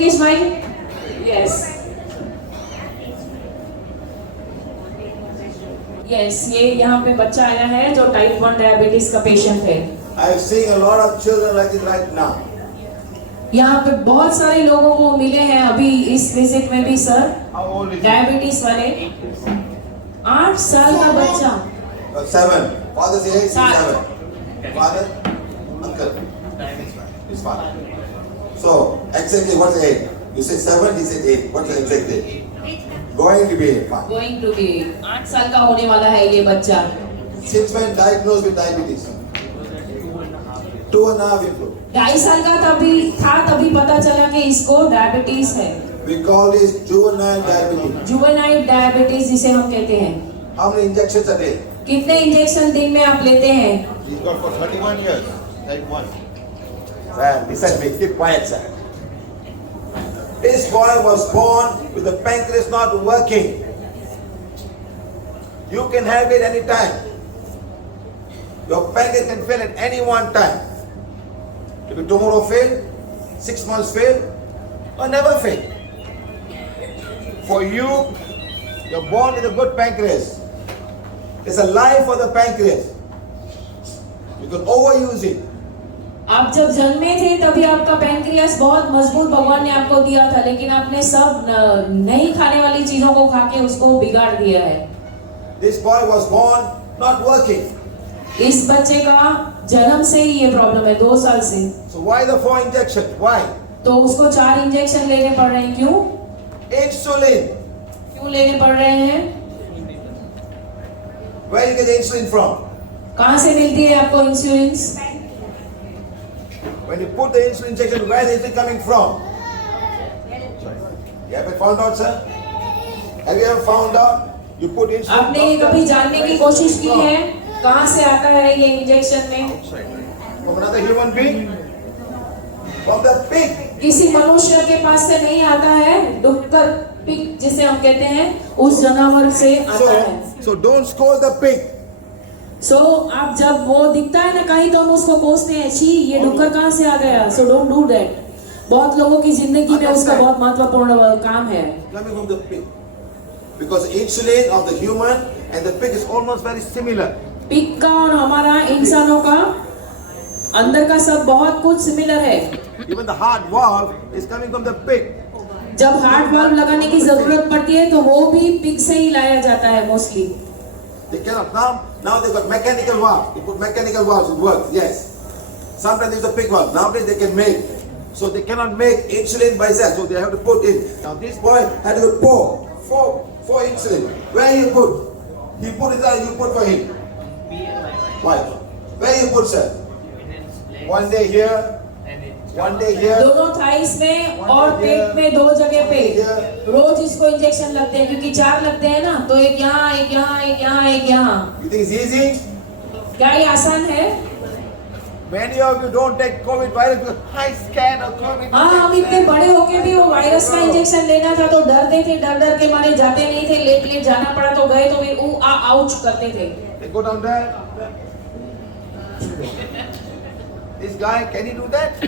विकेश भाई? Yes yes, ये यहाँ पे बच्चा आया है जो टाइप 1 डायबिटीज का पेशेंट है। I am seeing a lot of children like this right now. यहाँ पे बहुत सारे लोगों को मिले हैं अभी इस विजिट में भी sir, How old is he? Diabetes वाले। 8 साल का बच्चा। 7. Father says 8, 7. 7. Father, uncle, his father. So exactly what's the age? You say 7, he said 8. What's the exact age? Going to be 8. Going to be 8 साल का होने वाला है ये बच्चा। Since when diagnosed with diabetes? 2.5 years old. 2.5 साल का तभी पता चला कि इसको डायबिटीज है। We call this juvenile diabetes. Juvenile diabetes जिसे हम कहते हैं। How many injections a day? कितने इंजेक्शन दिन में आप लेते हैं? He's got for 31 years. Type 1. Sir, listen to me. Keep quiet, sir. This boy was born with the pancreas not working. You can have it any time. Your pancreas can fail at any one time. If it tomorrow fail, 6 months fail, or never fail. For you, you're born with a good pancreas. It's a life for the pancreas. You can overuse it. आप जब जन्मे थे तभी आपका pancreas बहुत मजबूत भगवान ने आपको दिया था, लेकिन आपने सब नहीं खाने वाली चीजों को खा के उसको बिगाड़ दिया है। This boy was born not working. इस बच्चे का जन्म से ही ये प्रॉब्लम है, 2 साल से। So why the 4 injections? Why? तो उसको 4 इंजेक्शन लेने पड़ रहे हैं। क्यों Insulin. लेने पड़ रहे हैं? Where you get the insulin from? कहाँ से मिलती है आपको insulin? When you put the insulin injection, where is it coming from? You ever found out, sir? Have you ever found out? You put insulin. आपने कभी जानने की कोशिश की है कहाँ से आता है ये इंजेक्शन में? From another human being? From the pig. किसी मनुष्य के पास से नहीं आता है, डुक्कर पिग जिसे हम कहते हैं उस जानवर से आता है। So don't scold the pig. आप जब वो दिखता है ना कहीं तो हम उसको कोसते हैं, छी ये डुक्कर कहाँ से आ गया। So don't do that. बहुत लोगों की जिंदगी में उसका बहुत महत्वपूर्ण काम है। Coming from the pig. Because insulin of the human and the pig is almost very similar. Pig का और हमारा इंसानों का अंदर का सब बहुत कुछ सिमिलर है। Even the heart valve is coming from the pig. जब हार्ट वाल्व लगाने की जरूरत पड़ती है तो वो भी पिग से ही लाया जाता है mostly. They cannot now they got mechanical valve. They put mechanical valves, it works, yes. Sometimes there's a pig valve. Nowadays they can make. So they cannot make insulin by itself. So they have to put in. Now this boy had to pour 4 insulin. Where you put? He put it there, you put for him. Why? Where you put, sir? One day here, one day here. दोनों thighs में और पेट में 2 जगह पे रोज इसको injection लगते हैं, क्योंकि 4 लगते हैं ना, तो एक यहाँ एक यहाँ एक यहाँ एक यहाँ। You think it's easy? क्या ये आसान है? Many of you don't take COVID virus because I'm scared of COVID. हाँ, हम इतने बड़े होके भी वो वायरस का इंजेक्शन लेना था तो डरते थे, डर के मारे जाते नहीं थे, लेट जाना पड़ा तो गए तो भी आउच करते थे। They go down there. This guy, can he do that?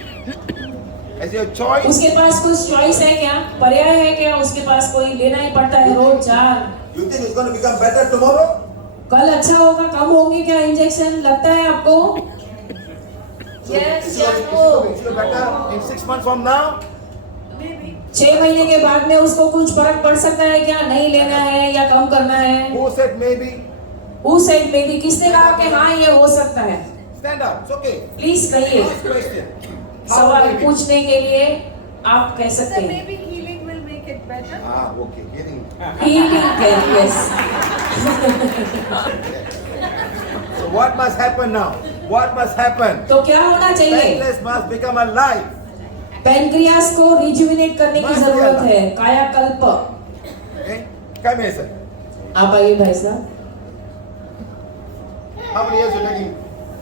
As your choice? उसके पास कुछ चॉइस है क्या? पर्याय है क्या? उसके पास कोई लेना ही पड़ता है रोज 4। You think it's going to become better tomorrow? कल अच्छा होगा, कम होंगे क्या इंजेक्शन? लगता है आपको? It's going to be better in 6 months from now? 6 महीने के बाद में उसको कुछ फर्क पड़ सकता है क्या? नहीं लेना है या कम करना है? Who said maybe? Who said maybe? किसने कहा कि हाँ ये हो सकता है? Stand up, it's okay. Please कहिए। Ask question. सवाल पूछने के लिए आप कह सकते So हैं। maybe healing will make it better. Okay. Healing. Yes. So what must happen now? What must happen? तो क्या होना चाहिए? Pancreas must become alive. Pancreas को रिजुविनेट करने की जरूरत है, कायाकल्प। Okay? Come here, sir. आप आइए भाई साहब। How many years you taking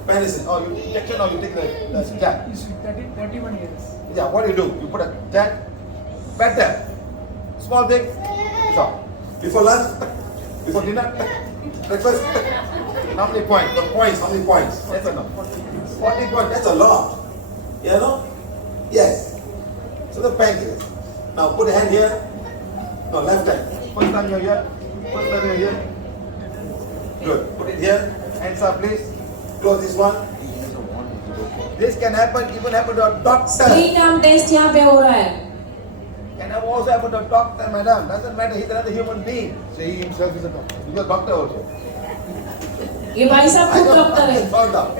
penicillin? Oh, you injection or you take the jab? 31 years. Yeah, what do? You put a jab, better. Small thing. So, before lunch, before dinner, breakfast. How many points? The points, how many points? That's enough. 40 points, that's a lot. You know? Yes. So the pancreas. Now put a hand here. No, left hand. First time you're here. First time you're here. Good. Put it here. Hands up, please. Close this one. This can happen, even happen to a doctor. Spleen arm test यहाँ पे हो रहा है. Can also happen to a doctor, madam. Doesn't matter. He's another human being. So he himself is a doctor. He's a doctor also. ये भाई साहब खुद doctor है. Found out.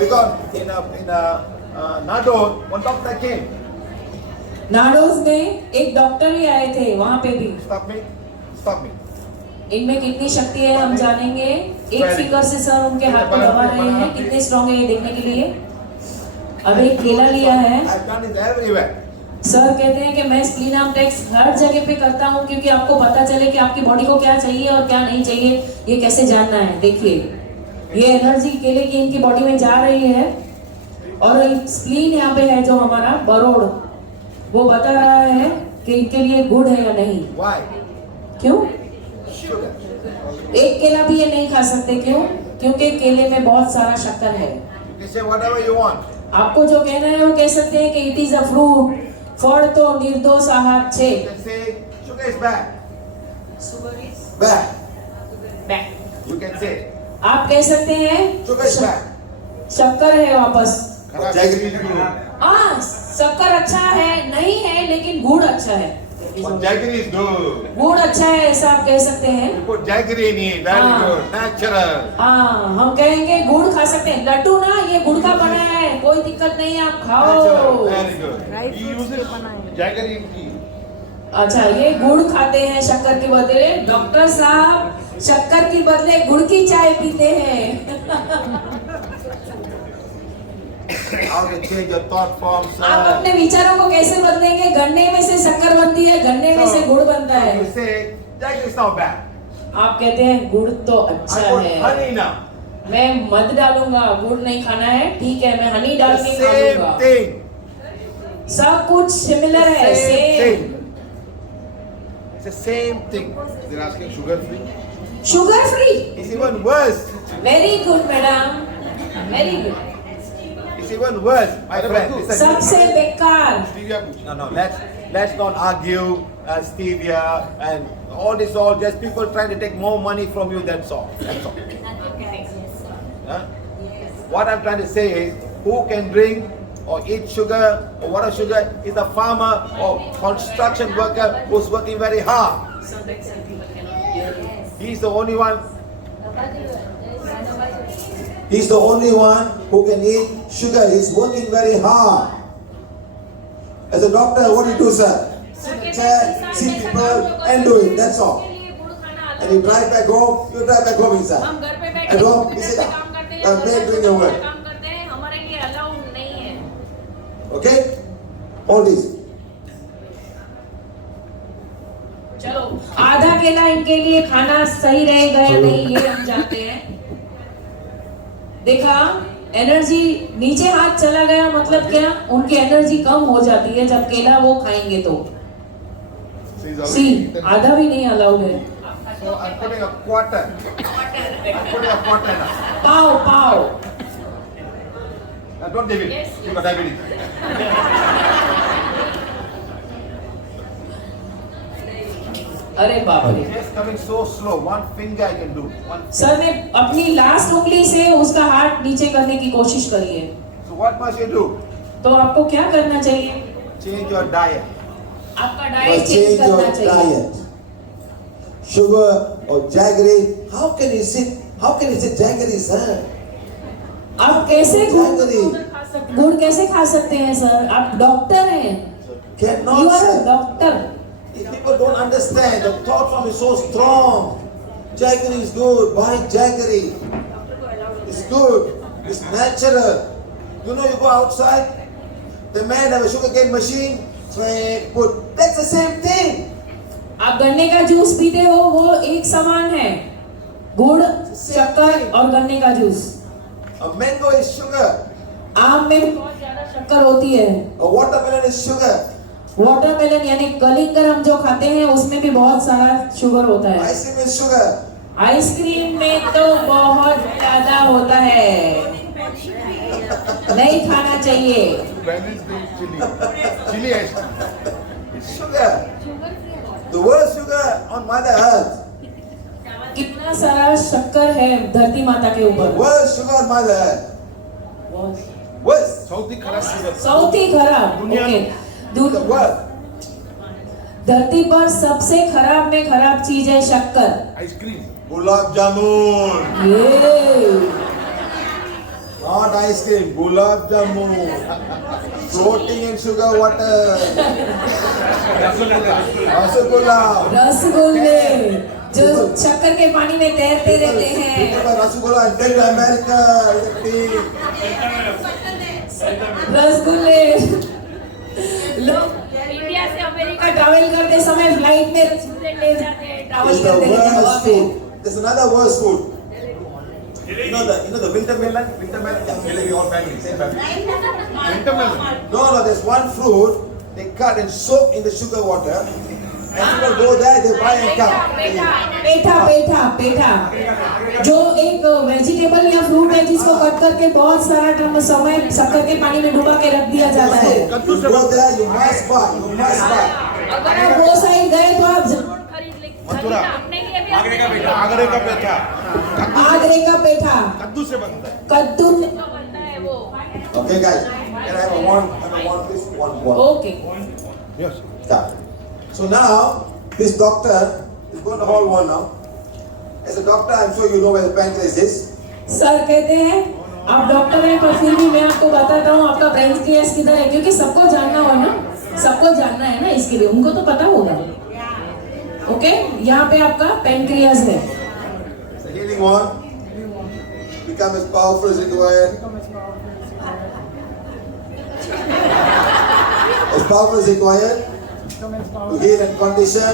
Because in Nado, one doctor came. नाडोज में एक doctor ही आए थे वहाँ पे भी. Stop me. Stop me. इनमें कितनी शक्ति है हम जानेंगे. एक फिंगर से सर उनके हाथ को दबा रहे हैं. कितने स्ट्रॉन्ग है ये देखने के लिए. अब एक केला लिया है. I've done it everywhere. Sir कहते हैं कि मैं स्प्लीन आर्म टेस्ट हर जगह पे करता हूँ क्योंकि आपको पता चले कि आपकी बॉडी को क्या चाहिए और क्या नहीं चाहिए. ये कैसे जानना है. देखिए ये एनर्जी केले की इनकी बॉडी में जा रही है और स्प्लीन यहाँ पे है जो हमारा बरोड़ वो बता रहा है कि इनके लिए गुड है या नहीं. Why? क्यों. Sugar. एक केला भी ये नहीं खा सकते. क्यों. क्योंकि केले में बहुत सारा शक्कर है. You can say whatever you want. आपको जो कहना है वो कह सकते हैं कि इट इज अ फ्रूट. फल तो निर्दोष आहार छे. You can say sugar is bad. Sugar is Bad. Bad. You can say आप कह सकते हैं sugar is bad. शक्कर है वापस. Jaggery is good. हाँ शक्कर अच्छा है नहीं है लेकिन गुड़ अच्छा है. But jaggery is good. गुड़ अच्छा है ऐसा आप कह सकते हैं. You put jaggery in it. Very हाँ. good. Natural. हाँ हम कहेंगे गुड़ खा सकते हैं. लड्डू ना ये गुड़ का बना है. कोई दिक्कत नहीं है आप Natural. खाओ. Very good. Dry fruits से बना है. Jaggery in tea. अच्छा ये गुड़ खाते हैं शक्कर के बदले. डॉक्टर साहब शक्कर के बदले गुड़ की चाय पीते हैं. How to change your thought form, sir? आप अपने विचारों को कैसे बदलेंगे. गन्ने में से शक्कर बनती है गन्ने में से गुड़ बनता है. You say jaggery is not bad. आप कहते हैं गुड़ तो अच्छा I put है. honey now. मैं मध डालूंगा. गुड़ नहीं खाना है ठीक है मैं हनी डाल The के खा same लूंगा. thing. सब कुछ सिमिलर है. Same same. thing. It's the same thing. They're asking sugar free. Sugar free. It's even worse. Very good madam. Very good. It's even worse, my friend. Listen. सबसे बेकार. No. Let's not argue, stevia and all this. All just people trying to take more money from you. That's all. That's all. Huh? What I'm trying to say is, who can drink or eat sugar or whatever sugar is the farmer or construction worker who's working very hard. He's the only one. He's the only one who can eat sugar. He's working very hard. As a doctor, what do you do, sir? Sit in chair, see people, and do it. That's all. And you drive back home. You drive back home, sir. हम घर पे बैठे At home, you sit काम down. करते हैं And make doing your work. काम करते हैं हमारे लिए अलाउड नहीं है. Okay? All this. चलो आधा केला इनके लिए खाना सही रहेगा या नहीं ये हम जानते हैं. देखा एनर्जी नीचे हाथ चला गया मतलब क्या. उनकी एनर्जी कम हो जाती है जब केला वो खाएंगे तो. सी आधा भी नहीं अलाउड है. So I'm putting a quarter. I'm putting a quarter now. Pav pav. Now don't give it. Yes, You got diabetes. अरे बाप रे. Just coming so slow. One finger I can do. One. Sir ने अपनी लास्ट उंगली से उसका हाथ नीचे करने की कोशिश करी है. So what must you do? तो आपको क्या करना चाहिए. Change your diet. आपका Or diet change change your करना चाहिए. diet. Sugar or jaggery. How can you sit jaggery, sir? आप कैसे Jaggery. गुड़ कैसे खा सकते हैं सर. आप डॉक्टर हैं. Cannot, you are sir. Doctor. People don't understand. The thought form is so strong. Jaggery is good. Buy jaggery. It's good. It's natural. You know, you go outside. The man have a sugarcane machine. Put. That's the same thing. आप गन्ने का juice पीते हो वो एक समान है. गुड़ शक्कर और गन्ने का juice. A mango is sugar. आम में बहुत ज्यादा शक्कर होती है. A watermelon is sugar. Watermelon यानी कलिंगर हम जो खाते हैं उसमें भी बहुत सारा शुगर होता है. Ice cream is sugar. Ice cream में तो बहुत ज्यादा होता है. नहीं खाना चाहिए. Wednesday chili ice cream. sugar. The worst sugar on Mother Earth. कितना सारा शक्कर है धरती माता के The ऊपर। worst sugar on Mother Earth. Worst. સૌથી ખરાબ સુગર सौથી खराब। दुनिया ओके। The दू- worst. धरती पर सबसे खराब में खराब चीज है शक्कर। Ice cream Gulab jamun. ये Not ice cream. Gulab jamun. Floating in sugar water. Rasgulla. रसगुल्ले जो शक्कर के पानी में तैरते रहते हैं। Rasgulla and take to America. रसगुल्ले लोग इंडिया से अमेरिका ट्रैवल करते समय फ्लाइट में रसगुल्ले ले जाते हैं, ट्रैवल It's the करते रहते हैं हवा worst में। food. There's another worst food. You know the winter melon? Winter melon? Yeah, maybe all family, same family. No, there's one fruit they cut and soak in the sugar water, and people go there, they buy and come. पेठा पेठा पेठा जो एक vegetable या fruit है जिसको cut करके बहुत सारा समय शक्कर के पानी में डुबा के रख दिया जाता है। You go there, you must buy. You must buy. अगर आप वो साइड गए तो आप खरीद ले मथुरा। अपने लिए भी आगरे का पेठा आगरे का पेठा आगरे का पेठा कद्दू से बनता है कद्दू का बनता है वो। Okay, guys. Can I have a one? Have a one, please? One. Okay yes Start. So now, this doctor is going to hold one now. As a doctor, I'm sure you know where the pancreas is. Sir कहते हैं आप doctor हैं पर फिर भी मैं आपको बताता हूँ आपका पैंक्रियास किधर है क्योंकि सबको जानना हो ना, सबको जानना है ना, इसके लिए उनको तो पता होगा। ओके यहाँ पे आपका पैंक्रियास है। It's a healing one. Become as powerful as required. As powerful as required to heal and condition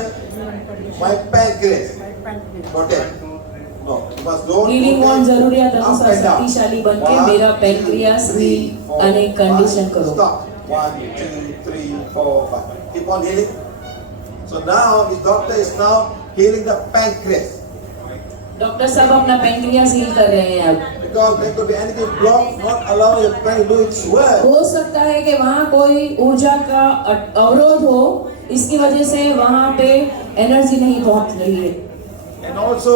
my pancreas. Protect. No, you must don't. Healing one जरूरियात Up अनुसार and down. शक्तिशाली बन के One, मेरा two, pancreas three, भी four, अनेक condition five. करो। Stop. 1, 2, 3, 4, 5. Keep on healing. So now his doctor is now healing the pancreas. Doctor साहब अपना पैंक्रियास हील कर रहे हैं अब। Because there could be anything blocked, not allowing your pancreas to do its work. हो सकता है कि वहाँ कोई ऊर्जा का अवरोध हो, इसकी वजह से वहाँ पे एनर्जी नहीं पहुँच रही है। And also,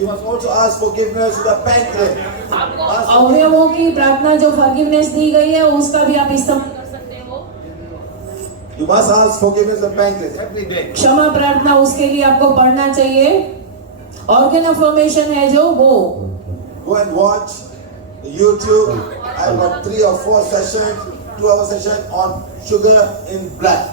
you must also ask forgiveness to the pancreas. Ask अवयवों की प्रार्थना जो फॉरगिवनेस दी गई है उसका भी आप इस्तेमाल कर सकते हैं वो। You must ask forgiveness to the pancreas every day. क्षमा प्रार्थना उसके लिए आपको पढ़ना चाहिए। ऑर्गन अफर्मेशन है जो वो Go and watch the YouTube. I've got 3 or 4 sessions, 2-hour session on sugar in blood.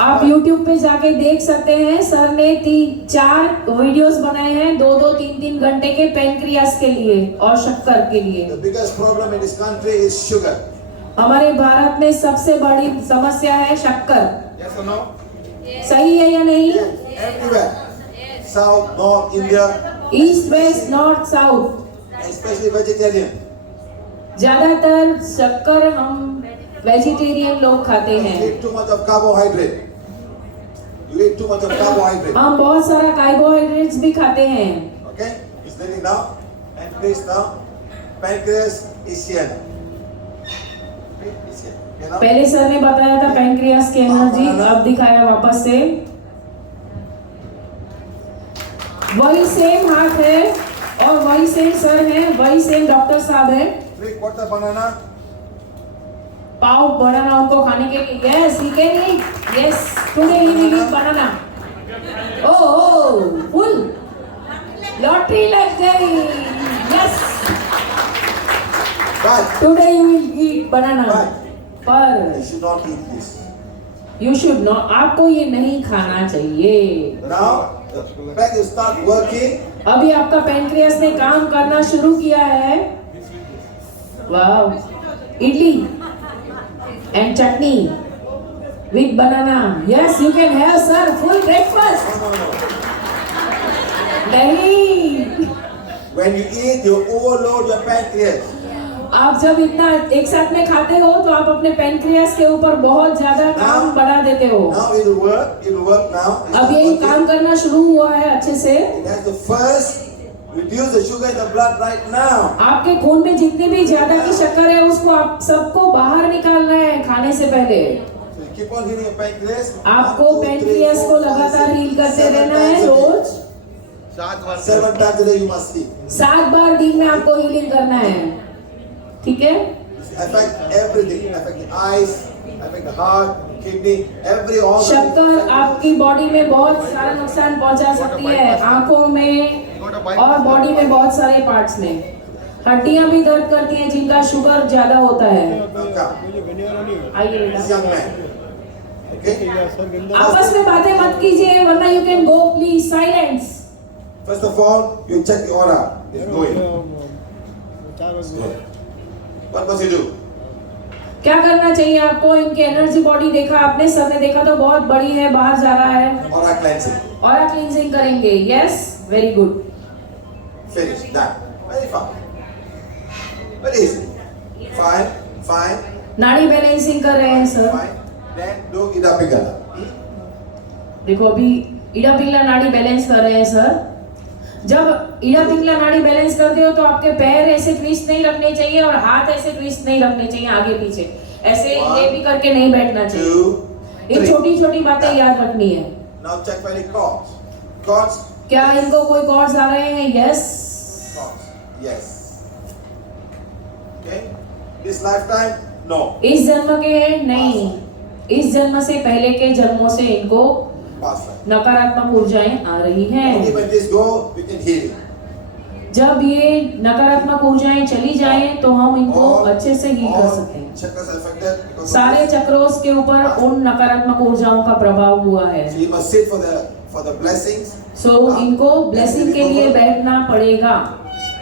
आप YouTube पे जाके देख सकते हैं। सर ने 3-4 वीडियोस बनाए हैं 2-2, 3-3 घंटे के पैंक्रियास के लिए और शक्कर के लिए। The biggest problem in this country is sugar. हमारे भारत में सबसे बड़ी समस्या है शक्कर। Yes or no? सही है या नहीं? Yes, everywhere. South, North, India, east west north south especially vegetarian. ज्यादातर शक्कर हम वेजिटेरियन लोग खाते You हैं। eat too much of carbohydrate. You eat too much of carbohydrate. हम बहुत सारा कार्बोहाइड्रेट्स भी खाते हैं। Okay? It's ready now. Pancreas now. Pancreas is here now. Okay? It's here. Okay, now? पहले सर ने बताया था पैंक्रियास की एनर्जी, अब दिखाया वापस से। वही सेम हाथ है और वही सेम सर है, वही सेम डॉक्टर साहब है। 3/4 banana. पाव बनाना उनको खाने के लिए। Yes he can eat, yes today he will eat banana. Oh full lottery लग गई। Yes But today you will eat banana. पर you should not eat this. You should not, आपको ये नहीं खाना चाहिए। Now the pancreas start working. अभी आपका पैंक्रियास ने काम करना शुरू किया है। Wow, idli and chutney with banana. Yes you can have sir full breakfast. No. नहीं, When you eat, you overload your pancreas. आप जब इतना एक साथ में खाते हो तो आप अपने पैंक्रियास के ऊपर बहुत ज्यादा काम बढ़ा देते हो। Now it will work. It will work now. It's अब यही working. काम करना शुरू हुआ है अच्छे से। It has to first reduce the sugar in the blood right now. आपके खून में जितनी भी ज्यादा की शक्कर है उसको आप सबको बाहर निकालना है खाने से पहले। So you keep on healing your pancreas. आपको 1, 2, 3, पेनक्रियास 4, को 5, लगातार 6, हील करते 7 रहना है times a day. Rose 7 times a day you must sleep. 7 बार दिन में आपको हीलिंग करना है, ठीक है? Affect everything. Affect the eyes, affect the heart, kidney, every organ. शक्कर आपकी बॉडी में बहुत सारा नुकसान पहुंचा सकती है, आंखों में और बॉडी में बहुत सारे पार्ट्स में। हड्डियां भी दर्द करती हैं जिनका शुगर ज्यादा होता है। Now come. आइए बेटा। This young man. Okay? आपस में बातें मत कीजिए वरना you can go, please silence. First of all, you check the aura. It's going. What must you do? क्या करना चाहिए आपको? इनकी एनर्जी बॉडी देखा आपने, सर ने देखा तो बहुत बड़ी है, बाहर जा रहा है। Aura cleansing. और क्लींजिंग करेंगे। Yes, very good. Finish. Done. Very fast. Very easy. Fine. Fine. नाड़ी बैलेंसिंग कर रहे हैं sir. Fine. Then do Ida Pingala. देखो अभी इड़ा पिंगला नाड़ी बैलेंस कर रहे हैं सर। जब इड़ा पिंगला नाड़ी बैलेंस करते हो तो आपके पैर ऐसे ट्विस्ट नहीं रखने चाहिए और हाथ ऐसे ट्विस्ट नहीं रखने चाहिए आगे पीछे, ऐसे ये भी करके नहीं बैठना चाहिए। 2, ये 3. छोटी छोटी बातें याद रखनी है। Now check for any cords. Cords. क्या इनको कोई कॉर्ड्स आ रहे हैं? Yes. Cords. Yes. Okay. This lifetime? No. इस जन्म के हैं? नहीं। इस जन्म से पहले के जन्मों से इनको Past life. नकारात्मक ऊर्जाएं आ रही हैं। Only when this go, we can heal it. जब ये नकारात्मक ऊर्जाएं चली जाएं तो हम इनको अच्छे से हील कर सकते हैं। chakras are affected because of सारे this. चक्रों के ऊपर उन नकारात्मक ऊर्जाओं का प्रभाव हुआ है। So you must sit for the blessings. सो इनको ब्लेसिंग के लिए बैठना पड़ेगा,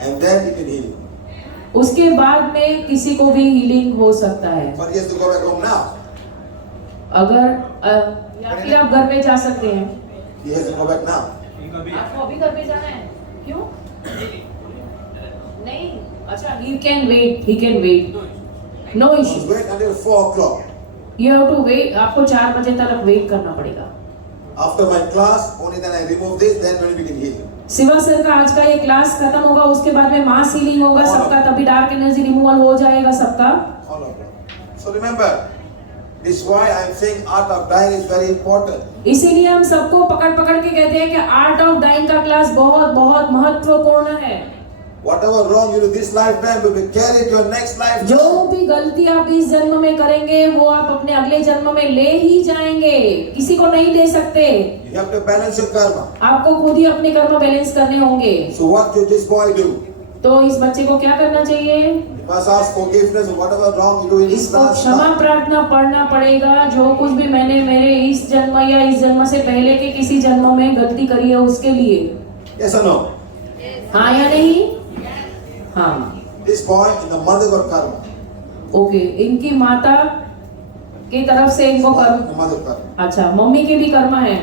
And then you can heal. उसके बाद में किसी को भी हीलिंग हो सकता है। But he has to go back home now. अगर या फिर आप घर पे जा सकते हैं। He has to go back now. आपको अभी घर पे जाना है? क्यों? नहीं, अच्छा, he can wait, no He issue. must wait until 4 o'clock. You have to wait, आपको 4 बजे तक वेट करना पड़ेगा। After my class, only then I remove this, then only we can heal. Shiva sir का आज का ये क्लास खत्म होगा, उसके बाद में मास हीलिंग होगा सबका, तभी डार्क एनर्जी रिमूवल हो जाएगा सबका। All of them. So remember, this is why I am saying art of dying is very important. इसीलिए हम सबको पकड़ पकड़ के कहते हैं कि आर्ट ऑफ डाइंग का क्लास बहुत बहुत महत्वपूर्ण है। Whatever wrong you do this lifetime will be carried to your next lifetime. जो भी गलती आप इस जन्म में करेंगे वो आप अपने अगले जन्म में ले ही जाएंगे, किसी को नहीं ले सकते। You have to balance your karma. आपको खुद ही अपने कर्म बैलेंस करने होंगे। So what should this boy do? तो इस बच्चे को क्या करना चाहिए? He must ask forgiveness for whatever wrong you do in this इसको last क्षमा life. प्रार्थना पढ़ना पड़ेगा, जो कुछ भी मैंने मेरे इस जन्म या इस जन्म से पहले के किसी जन्म में गलती करी है उसके लिए। Yes or no? हाँ या नहीं? हाँ। This boy in the mother got karma. Okay, इनकी माता की तरफ से इनको कर्म, The mother karma. अच्छा, मम्मी के भी कर्म है।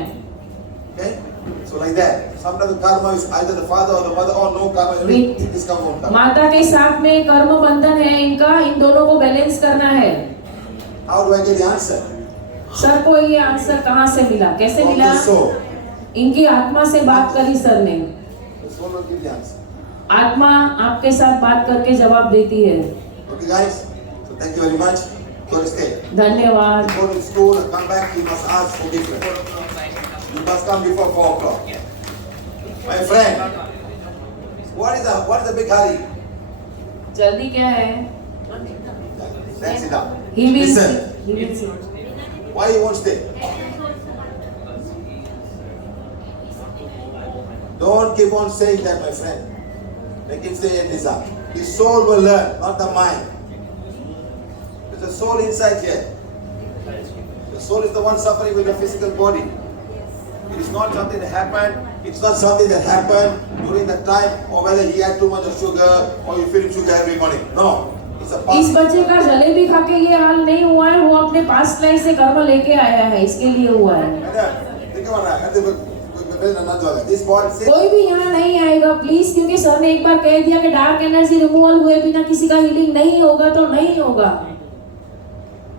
Okay? So like that. Sometimes the karma is either the father or the mother or no karma. With- This karma won't come. माता के साथ में कर्म बंधन है इनका, इन दोनों को बैलेंस करना है। How do I get the answer? Sir को ये आंसर कहाँ से मिला, कैसे From मिला? the soul. इनकी आत्मा से बात करी सर ने। The soul will give the answer. आत्मा आपके साथ बात करके जवाब देती है। Okay guys? So thank you very much. Go to stay. धन्यवाद। Go to school and come back. You must ask forgiveness. You must come before 4 o'clock. My friend, what is the big hurry? जल्दी क्या है? Let's sit down. He will Listen. sit. He will sit. Why you won't stay? Don't keep on saying that, my friend. Make him say Elisa. The soul will learn, not the mind. There's a soul inside here. The soul is the one suffering with the physical body. It is not something that happened. It's not something that happened during the time or whether he had too much of sugar or you feed him sugar every morning. No. It's a इस past. बच्चे का जलेबी खा के ये हाल नहीं हुआ है, वो अपने पास्ट लाइफ से कर्म लेके आया है, इसके लिए हुआ है। Think about that. This boy says, कोई भी यहाँ नहीं आएगा प्लीज, क्योंकि सर ने एक बार कह दिया कि डार्क एनर्जी रिमूवल हुए बिना किसी का हीलिंग नहीं होगा तो नहीं होगा।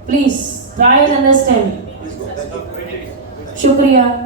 Please try and understand. please go. Thank you. शुक्रिया।